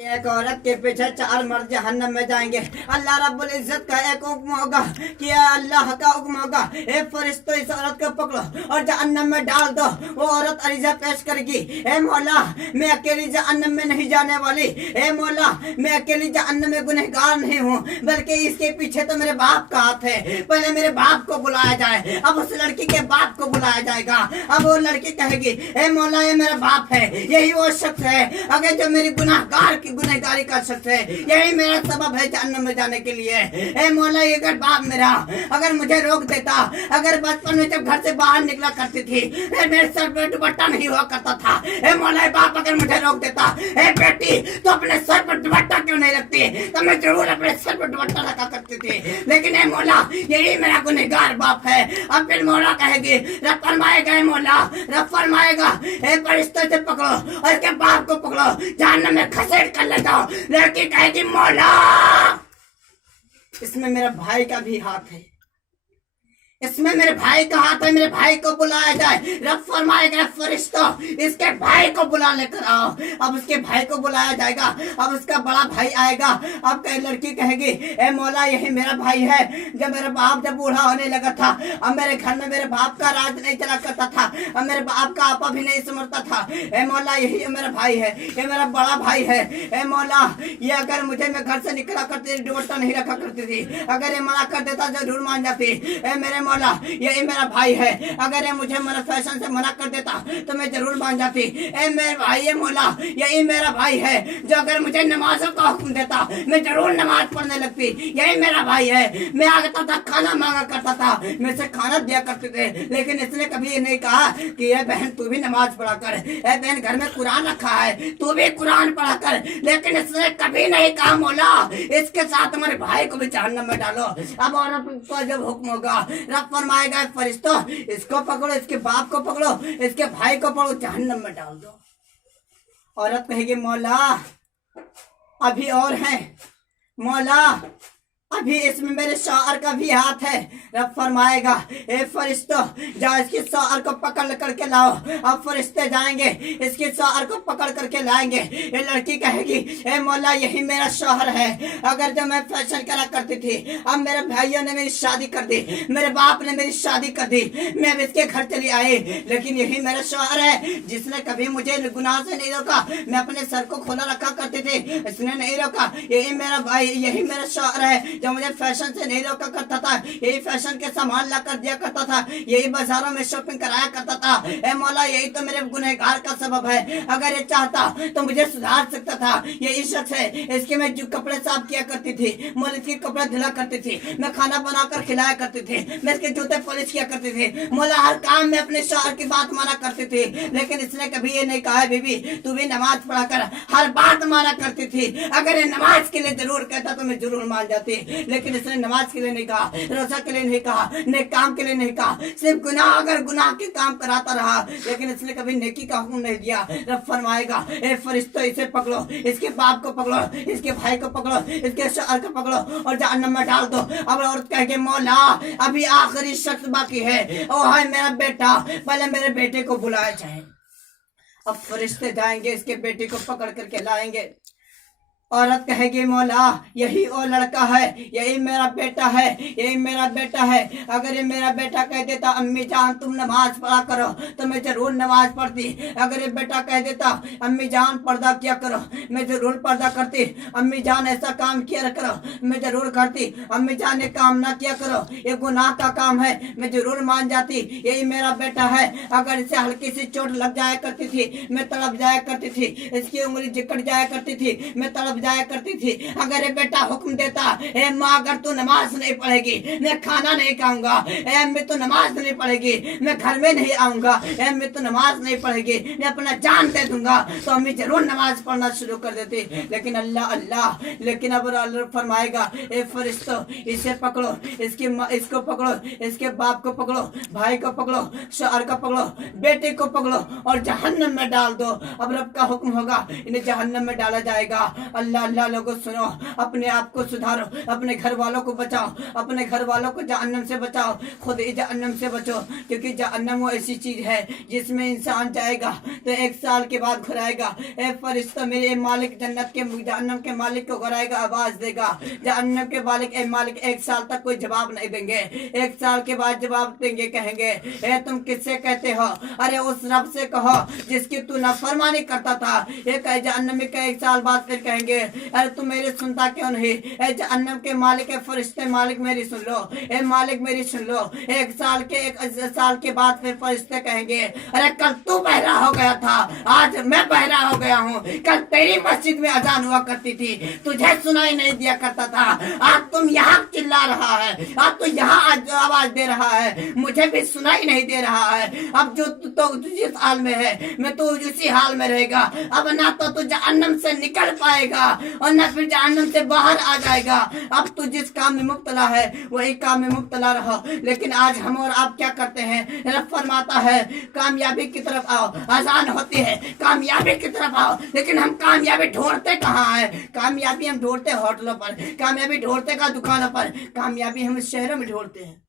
एक औरत के पीछे 4 मर्द जहन्नम में जाएंगे। अल्लाह रब्बुल इज्जत का एक हुक्म होगा कि अल्लाह का हुक्म होगा, ए फरिश्तों इस औरत को पकड़ो और जहन्नम में डाल दो। वो औरत अरीजा पेश करेगी, ए मौला मैं अकेली जहन्नम में नहीं जाने वाली, ए मौला मैं अकेली जहन्नम में गुनहगार नहीं हूँ, बल्कि इसके पीछे तो मेरे बाप का हाथ है। पहले मेरे बाप को बुलाया जाए। अब उस लड़की के बाप को बुलाया जाएगा। अब वो लड़की कहेगी, ए मौला ये मेरा बाप है, यही वो शख्स है अगर जो मेरी गुनहगारी का शख्स है, यही मेरा सबब है जहन्नम में जाने के लिए। ए मौला ये अगर बाप मेरा अगर मुझे रोक देता, अगर बचपन में जब घर से बाहर निकला करती थी मेरे सर पे दुपट्टा नहीं हुआ करता था, ए मौला बाप अगर मुझे रोक देता, ए बेटी तो अपने सर पर दुपट्टा क्यों नहीं रखती, तो मैं जरूर अपने सर पर दुपट्टा रखा करती थी। लेकिन ए मौला यही मेरा गुनहगार बाप है। अब फिर मौला कहेगी, रब फरमाएगा, ए मौला रब फरमाएगा, ए फरिश्तों से पकड़ो और इसके बाप को पकड़ो, जहन्नम में घसीट कर ले जाओ। लड़की कहेगी, मौला इसमें मेरा भाई का भी हाथ है, इसमें मेरे भाई का हाथ है, मेरे भाई को बुलाया जाए। रब फरमाएगा, फरिश्तों इसके भाई को बुला लेकर आओ। अब उसके भाई को बुलाया जाएगा। अब उसका बड़ा भाई आएगा। अब लड़की कहेगी, ए मौला यही मेरा भाई है। जब मेरा बाप जब बूढ़ा होने लगा था, अब मेरे घर में मेरे बाप का राज नहीं चला करता था, अब मेरे बाप का आपा भी नहीं समझता था। ए मौला यही मेरा भाई है, ये मेरा बड़ा भाई है। ए मौला ये अगर मुझे मैं घर से निकला करती दुपट्टा नहीं रखा करती थी, अगर ये मना कर देता जरूर मान जाती। ए मेरे मौला यही मेरा भाई है, अगर ये मुझे मेरा फैशन से मना कर देता तो मैं जरूर मान जाती। ए मेरे भाई है मौला यही मेरा भाई है, जो अगर मुझे नमाजों का हुक्म देता मैं जरूर नमाज पढ़ने लगती। यही मेरा भाई है। मैं आता था खाना मांगा करता था, मैं से खाना दिया करते थे, लेकिन इसने कभी ये नहीं कहा कि ए बहन तू भी नमाज पढ़ा कर, ए बहन घर में कुरान रखा है तू भी कुरान पढ़ा कर। लेकिन इसने कभी नहीं कहा मौला इसके साथ हमारे भाई को भी जहन्नम में डालो। अब औरत को जब हुक्म होगा, रब फरमाएगा, फरिश्तों इसको पकड़ो, इसके बाप को पकड़ो, इसके भाई को पकड़ो, जहन्नम में डाल दो। औरत कहेगी, मौला अभी और है, मौला अभी इसमें मेरे शौहर का भी हाथ है। रब फरमाएगा, ए फरिश्तों जाओ इसके शौहर को पकड़ करके लाओ। अब फरिश्ते जाएंगे इसके शौहर को पकड़ करके लाएंगे। ये लड़की कहेगी, ए मौला यही मेरा शौहर है, अगर जब मैं फैशन करा करती थी, अब मेरे भाइयों ने मेरी शादी कर दी, मेरे बाप ने मेरी शादी कर दी, मैं अब इसके घर चली आई, लेकिन यही मेरा शौहर है जिसने कभी मुझे गुनाह से नहीं रोका। मैं अपने सर को खोला रखा करती थी, इसने नहीं रोका। यही मेरा भाई, यही मेरा शौहर है जो मुझे फैशन से नहीं रोका करता था, यही फैशन के सामान ला कर दिया करता था, यही बाजारों में शॉपिंग कराया करता था। ए मौला यही तो मेरे गुनहगार का सबब है, अगर ये चाहता तो मुझे सुधार सकता था। यही शख्स है, इसके मैं जो कपड़े साफ किया करती थी, मैं इसके कपड़े धुला करती थी, मैं खाना बनाकर खिलाया करती थी, मैं इसके जूते पॉलिश किया करती थी। मौला हर काम में अपने शौहर की बात माना करती थी, लेकिन इसने कभी ये नहीं कहा बीबी तू भी नमाज पढ़ा कर, हर बात माना करती थी। अगर ये नमाज के लिए जरूर कहता तो मैं जरूर मान जाती, लेकिन इसने नमाज के लिए नहीं कहा, रोजा के लिए नहीं कहा, नेक काम के लिए नहीं कहा, सिर्फ गुनाह अगर गुनाह के काम कराता रहा, लेकिन इसने कभी नेकी का हुक्म नहीं दिया। रब फरमाएगा, ए फरिश्तों इसे पकड़ो, इसके बाप को पकड़ो, इसके भाई को पकड़ो, इसके शौहर को पकड़ो और जहन्नम में डाल दो। अब औरत कहेगी, मौला अभी आखिरी शख्स बाकी है, ओ है मेरा बेटा, पहले मेरे बेटे को बुलाया जाए। अब फरिश्ते जाएंगे इसके बेटे को पकड़ करके लाएंगे। औरत कहेगी, मौला यही वो लड़का है, यही मेरा बेटा है, यही मेरा बेटा है। अगर ये मेरा बेटा कह देता अम्मी जान तुम नमाज पढ़ा करो तो मैं जरूर नमाज पढ़ती। अगर ये बेटा कह देता अम्मी जान पर्दा किया करो, मैं जरूर पर्दा करती। अम्मी जान ऐसा काम किया करो, मैं जरूर करती। अम्मी जान ये काम ना किया करो, ये गुनाह का काम है, मैं जरूर मान जाती। यही मेरा बेटा है, अगर इसे हल्की सी चोट लग जाया करती थी मैं तड़प जाया करती थी, इसकी उंगली जिकट जाया करती थी मैं तड़प जाया करती थी। अगर ये बेटा हुक्म देता, ए माँ अगर तू नमाज नहीं पढ़ेगी मैं खाना नहीं खाऊंगा, ए अम्मी तो नमाज नहीं पढ़ेगी मैं घर में नहीं आऊंगा, ए अम्मी तो नमाज नहीं पढ़ेगी मैं अपना जान दे दूंगा, तो अम्मी जरूर नमाज पढ़ना शुरू कर देती। लेकिन अल्लाह अल्लाह, लेकिन अब अल्लाह फरमाएगा, ए फरिश्तों इसे पकड़ो, इसको पकड़ो, इसके बाप को पकड़ो, भाई को पकड़ो, शौहर को पकड़ो, बेटे को पकड़ो और जहन्नम में डाल दो। अब रब का हुक्म होगा, इन्हें जहन्नम में डाला जाएगा। अल्लाह अल्लाह लोगों सुनो, अपने आप को सुधारो, अपने घर वालों को बचाओ, अपने घर वालों को जहन्नम से बचाओ, खुद ही जहन्नम से बचो, क्योंकि जहन्नम वो ऐसी चीज है जिसमें इंसान जाएगा तो 1 साल के बाद घुराएगा। ए फरिश्ता मेरे मालिक जन्नत के जहन्नम के मालिक को घुराएगा, आवाज देगा जहन्नम के मालिक, ए मालिक 1 साल तक कोई जवाब नहीं देंगे, 1 साल के बाद जवाब देंगे, कहेंगे ए तुम किससे कहते हो? अरे उस रब से कहो जिसकी तू नाफरमानी करता था। ये कहे जहन्नम में 1 साल बाद फिर कहेंगे अरे तुम मेरी सुनता क्यों नहीं? ए जहन्नम के मालिक, फरिश्ते मालिक मेरी सुन लो, ए मालिक मेरी सुन लो। 1 साल के बाद फिर फरिश्ते कहेंगे अरे कल तू बहरा हो गया था, आज मैं बहरा हो गया हूँ, कल तेरी मस्जिद में अजान हुआ करती थी, तुझे सुनाई नहीं दिया करता था, आज तुम यहाँ चिल्ला रहा है, आज तू यहाँ आवाज दे रहा है, मुझे भी सुनाई नहीं दे रहा है। अब जो तो जिस हाल में है मैं तो उसी हाल में रहेगा। अब ना तो तू जहन्नम से निकल पाएगा और ना फिर जहन्नम से बाहर आ जाएगा। अब तू जिस काम में मुब्तला है वही काम में मुब्तला रहो। लेकिन आज हम और आप क्या करते हैं? रब फरमाता है कामयाबी की तरफ आओ, आजान होती है कामयाबी की तरफ आओ, लेकिन हम कामयाबी ढूंढते कहाँ है? कामयाबी हम ढूंढते होटलों पर, कामयाबी ढूंढते का दुकानों पर, कामयाबी हम शहरों में ढूंढते हैं।